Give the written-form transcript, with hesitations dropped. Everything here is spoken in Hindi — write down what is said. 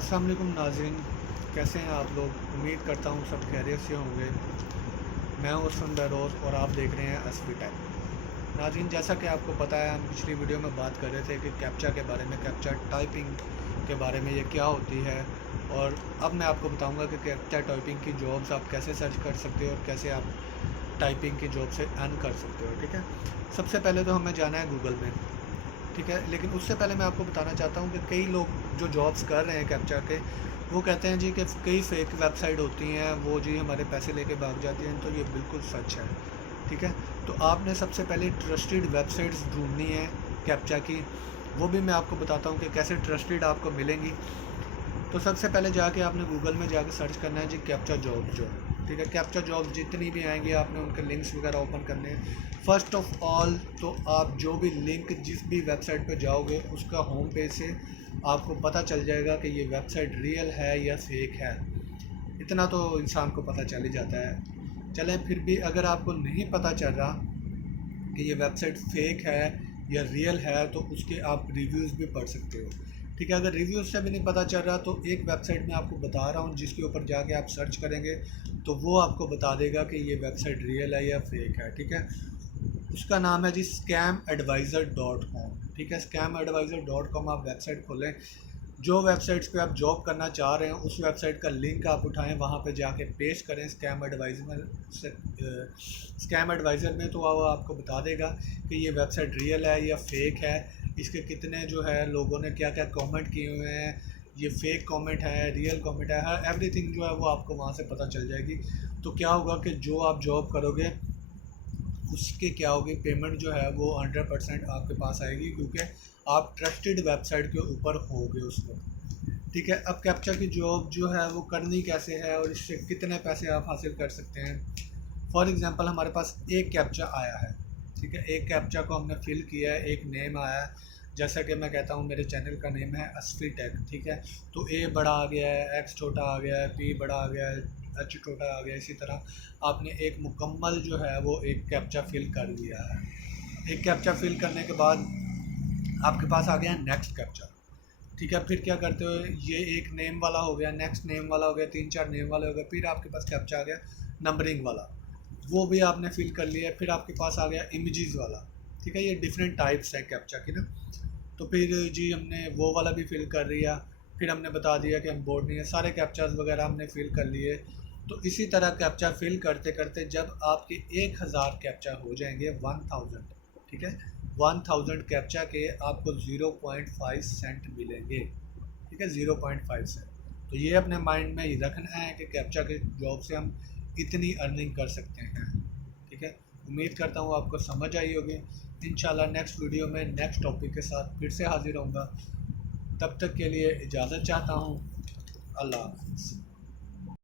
अस्सलाम वालेकुम नाज़रीन, कैसे हैं आप लोग। उम्मीद करता हूँ सब खैरियत से होंगे। मैं हूँ उस्मान बहरोज़ और आप देख रहे हैं एसवी टाइप। नाज़रीन, जैसा कि आपको पता है, हम पिछली वीडियो में बात कर रहे थे कि कैप्चा के बारे में, कैप्चा टाइपिंग के बारे में, ये क्या होती है। और अब मैं आपको बताऊँगा कि कैप्चा टाइपिंग की जॉब्स आप कैसे सर्च कर सकते हो और कैसे आप टाइपिंग की जॉब से अर्न कर सकते हो। ठीक है, सबसे पहले तो हमें जाना है गूगल में। ठीक है, लेकिन उससे पहले मैं आपको बताना चाहता हूँ कि कई लोग जो जॉब्स कर रहे हैं कैप्चा के, वो कहते हैं जी कि कई फेक वेबसाइट होती हैं, वो जी हमारे पैसे लेके भाग जाती हैं। तो ये बिल्कुल सच है। ठीक है, तो आपने सबसे पहले ट्रस्टेड वेबसाइट्स ढूंढनी है कैप्चा की। वो भी मैं आपको बताता हूँ कि कैसे ट्रस्टेड आपको मिलेंगी। तो सबसे पहले जाके आपने गूगल में जाके सर्च करना है जी कैप्चा जॉब जो है। ठीक है, कैप्चा जॉब जितनी भी आएंगी आपने उनके लिंक्स वगैरह ओपन करने हैं। फ़र्स्ट ऑफ ऑल तो आप जो भी लिंक जिस भी वेबसाइट पे जाओगे उसका होम पेज से आपको पता चल जाएगा कि ये वेबसाइट रियल है या फेक है। इतना तो इंसान को पता चल ही जाता है। चलें, फिर भी अगर आपको नहीं पता चल रहा कि ये वेबसाइट फेक है या रियल है, तो उसके आप रिव्यूज़ भी पढ़ सकते हो। ठीक है, अगर रिव्यूज़ से भी नहीं पता चल रहा तो एक वेबसाइट मैं आपको बता रहा हूँ जिसके ऊपर जाके आप सर्च करेंगे तो वो आपको बता देगा कि ये वेबसाइट रियल है या फेक है। ठीक है, उसका नाम है जी scam-advisor.com। ठीक है, scam-advisor.com आप वेबसाइट खोलें। जो वेबसाइट्स पे आप जॉब करना चाह रहे हैं उस वेबसाइट का लिंक आप उठाएं, वहाँ पे जाके पेस्ट करें स्कैम एडवाइज़र से। स्कैम एडवाइज़र में तो वो आपको बता देगा कि ये वेबसाइट रियल है या फेक है, इसके कितने जो है लोगों ने क्या क्या कमेंट किए हुए हैं, ये फेक कमेंट है, रियल कमेंट है, हर एवरीथिंग जो है वो आपको वहाँ से पता चल जाएगी। तो क्या होगा कि जो आप जॉब करोगे उसके क्या होगी, पेमेंट जो है वो 100% आपके पास आएगी, क्योंकि आप ट्रस्टेड वेबसाइट के ऊपर होगे उस वक्त। ठीक है, अब कैप्चा की जॉब जो है वो करनी कैसे है और इससे कितने पैसे आप हासिल कर सकते हैं। फॉर एग्ज़ाम्पल, हमारे पास एक कैप्चा आया है। ठीक है, एक कैप्चा को हमने फिल किया है, एक नेम आया है। जैसा कि मैं कहता हूँ मेरे चैनल का नेम है असफी टेक। ठीक है, तो ए बड़ा आ गया है, एक्स छोटा आ गया है, पी बड़ा आ गया है, एच छोटा आ गया। इसी तरह आपने एक मुकम्मल जो है वो एक कैप्चा फिल कर लिया है। एक कैप्चा फिल करने के बाद आपके पास आ गया नेक्स्ट कैप्चा। ठीक है, फिर क्या करते हो, ये एक नेम वाला हो गया, नेक्स्ट नेम वाला हो गया, 3-4 नेम वाले हो गए, फिर आपके पास कैप्चा आ गया नंबरिंग वाला, वो भी आपने फिल कर लिया। फिर आपके पास आ गया इमेजेस वाला। ठीक है, ये डिफरेंट टाइप्स हैं कैप्चा की ना। तो फिर जी हमने वो वाला भी फिल कर लिया। फिर हमने बता दिया कि हम बोर्ड नहीं है, सारे कैप्चाज वगैरह हमने फिल कर लिए। तो इसी तरह कैप्चा फिल करते करते जब आपके 1000 कैप्चा हो जाएंगे, 1000, ठीक है, 1000 कैप्चा के आपको 0.5 सेंट मिलेंगे। ठीक है, 0.5 सेंट। तो ये अपने माइंड में ही रखना है कि कैप्चा के जॉब से हम इतनी अर्निंग कर सकते हैं। ठीक है, उम्मीद करता हूँ आपको समझ आई होगी। इंशाल्लाह नेक्स्ट वीडियो में नेक्स्ट टॉपिक के साथ फिर से हाजिर होऊंगा। तब तक के लिए इजाज़त चाहता हूँ। अल्लाह हाफ़िज़।